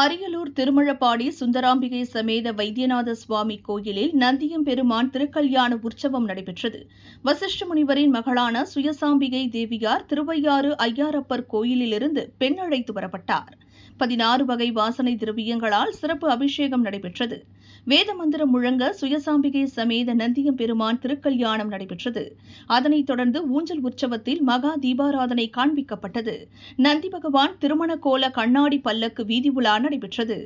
அரியலூர் திருமழப்பாடி சுந்தராம்பிகை சமேத வைத்தியநாத சுவாமி கோயிலில் நந்தியம்பெருமான் திருக்கல்யாண உற்சவம் நடைபெற்றது. வசிஷ்ட முனிவரின் மகளான சுயசாம்பிகை தேவியார் திருவையாறு ஐயாரப்பர் கோயிலிலிருந்து பெண் அழைத்து வரப்பட்டார். 16 வகை வாசனை திரவியங்களால் சிறப்பு அபிஷேகம் நடைபெற்றது. வேத மந்திரம் முழங்க சுயசாம்பிகை சமேத நந்தியம்பெருமான் திருக்கல்யாணம் நடைபெற்றது. அதனைத் தொடர்ந்து ஊஞ்சல் உற்சவத்தில் மகா தீபாராதனை காண்பிக்கப்பட்டது. நந்தி பகவான் திருமண கோல கண்ணாடி பல்லக்கு வீதி உலா நடைபெற்றது.